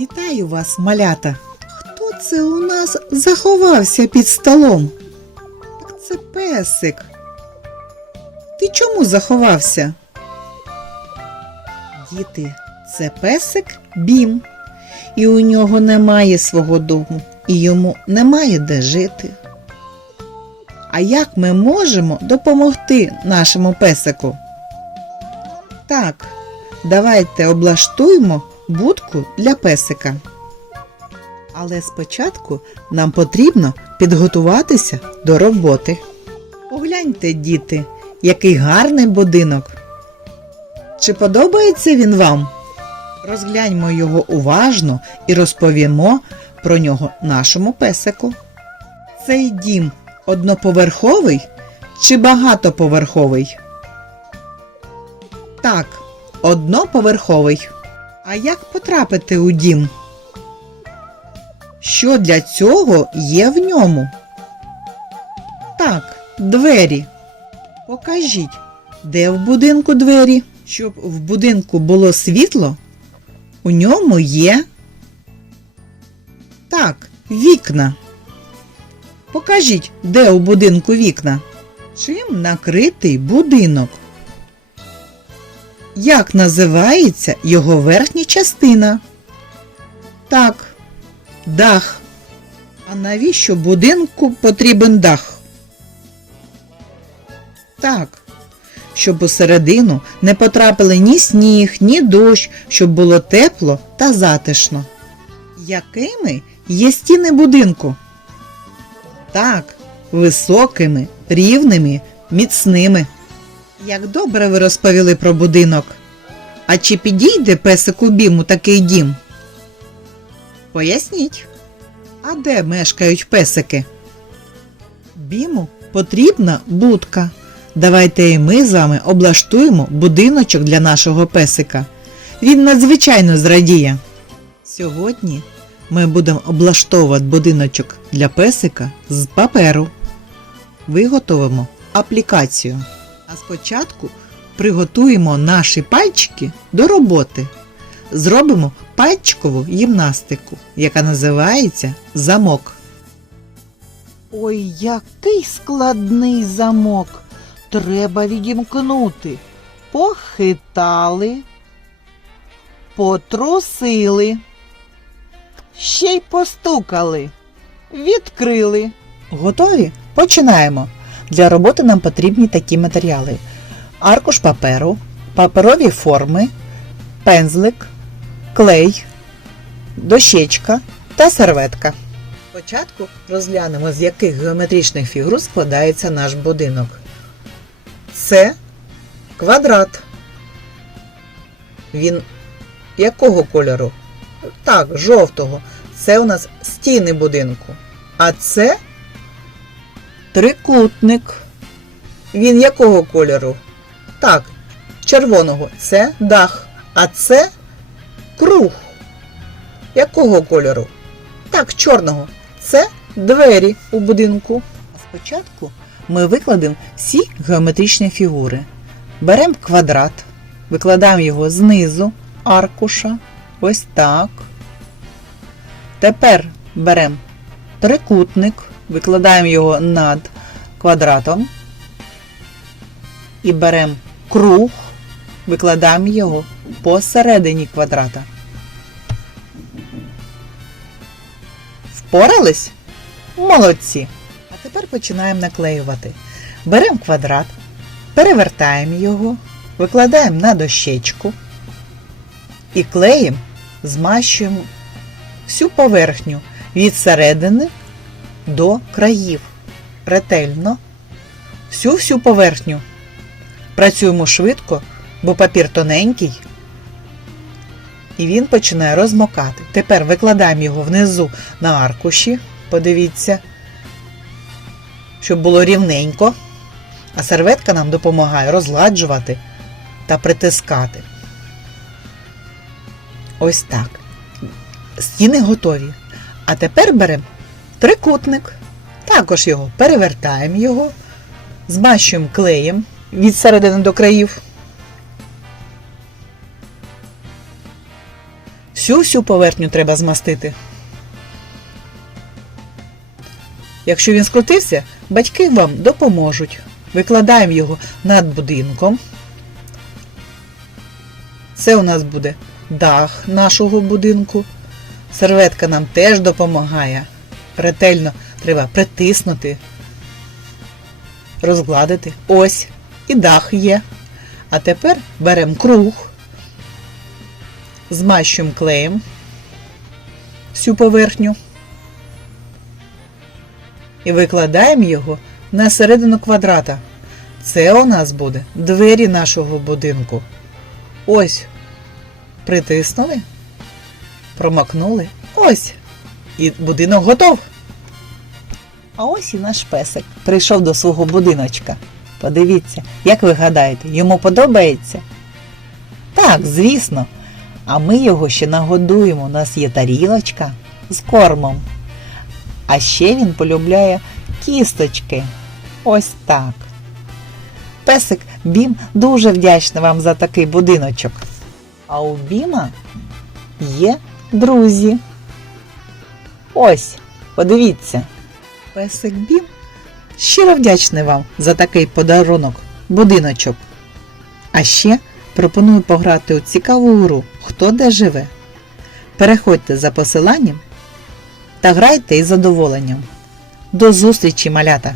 Вітаю вас, малята. Хто це у нас заховався під столом? Так це песик. Ти чому заховався? Діти, це песик Бім. І у нього немає свого дому, і йому немає де жити. А як ми можемо допомогти нашому песику? Так, давайте облаштуємо будку для песика. Але спочатку нам потрібно підготуватися до роботи. Погляньте, діти, який гарний будинок. Чи подобається він вам? Розгляньмо його уважно і розповімо про нього нашому песику. Цей дім одноповерховий чи багатоповерховий? Так, одноповерховий. А як потрапити у дім? Що для цього є в ньому? Так, двері. Покажіть, де в будинку двері? Щоб в будинку було світло, у ньому є. Так, вікна. Покажіть, де у будинку вікна. Чим накритий будинок? Як називається його верхня частина? Так, дах. А навіщо будинку потрібен дах? Так, щоб усередину не потрапили ні сніг, ні дощ, щоб було тепло та затишно. Якими є стіни будинку? Так, високими, рівними, міцними. Як добре ви розповіли про будинок. А чи підійде песику біму такий дім? Поясніть. А де мешкають песики? Біму потрібна будка. Давайте і ми з вами облаштуємо будиночок для нашого песика. Він надзвичайно зрадіє. Сьогодні ми будемо облаштовувати будиночок для песика з паперу. Виготовимо аплікацію. А спочатку приготуємо наші пальчики до роботи. Зробимо пальчикову гімнастику, яка називається замок. Ой, який складний замок. Треба відімкнути. Похитали, потрусили, ще й постукали, відкрили. Готові? Починаємо. Для роботи нам потрібні такі матеріали: аркуш паперу, паперові форми, пензлик, клей, дощечка та серветка. Спочатку розглянемо, з яких геометричних фігур складається наш будинок. Це квадрат. Він якого кольору? Так, жовтого. Це у нас стіни будинку. А це трикутник. Він якого кольору? Так, червоного це дах. А це круг. Якого кольору? Так, чорного. Це двері у будинку. Спочатку ми викладемо всі геометричні фігури. Беремо квадрат, викладаємо його знизу аркуша. Ось так. Тепер беремо трикутник, викладаємо його над квадратом. І беремо круг, викладаємо його посередині квадрата. Впорались? Молодці! А тепер починаємо наклеювати. Беремо квадрат, перевертаємо його, викладаємо на дощечку і клеєм змащуємо всю поверхню від середини до країв. Ретельно. Всю-всю поверхню. Працюємо швидко, бо папір тоненький. І він починає розмокати. Тепер викладаємо його внизу на аркуші. Подивіться, щоб було рівненько. А серветка нам допомагає розладжувати та притискати. Ось так. Стіни готові. А тепер беремо трикутник. Також його перевертаємо його, змащуємо клеєм від середини до країв. Всю-всю поверхню треба змастити. Якщо він скрутився, батьки вам допоможуть. Викладаємо його над будинком. Це у нас буде дах нашого будинку. Серветка нам теж допомагає. Ретельно треба притиснути, розгладити. Ось, і дах є. А тепер беремо круг, змащуємо клеєм всю поверхню і викладаємо його на середину квадрата. Це у нас буде двері нашого будинку. Ось. Притиснули, промакнули. Ось. І будинок готов. А ось і наш песик прийшов до свого будиночка. Подивіться, як ви гадаєте, йому подобається? Так, звісно. А ми його ще нагодуємо. У нас є тарілочка з кормом. А ще він полюбляє кісточки. Ось так. Песик Бім дуже вдячний вам за такий будиночок. А у Біма є друзі. Ось, подивіться. Песик Бім щиро вдячний вам за такий подарунок, будиночок. А ще пропоную пограти у цікаву гру Хто де живе. Переходьте за посиланням та грайте із задоволенням. До зустрічі, малята!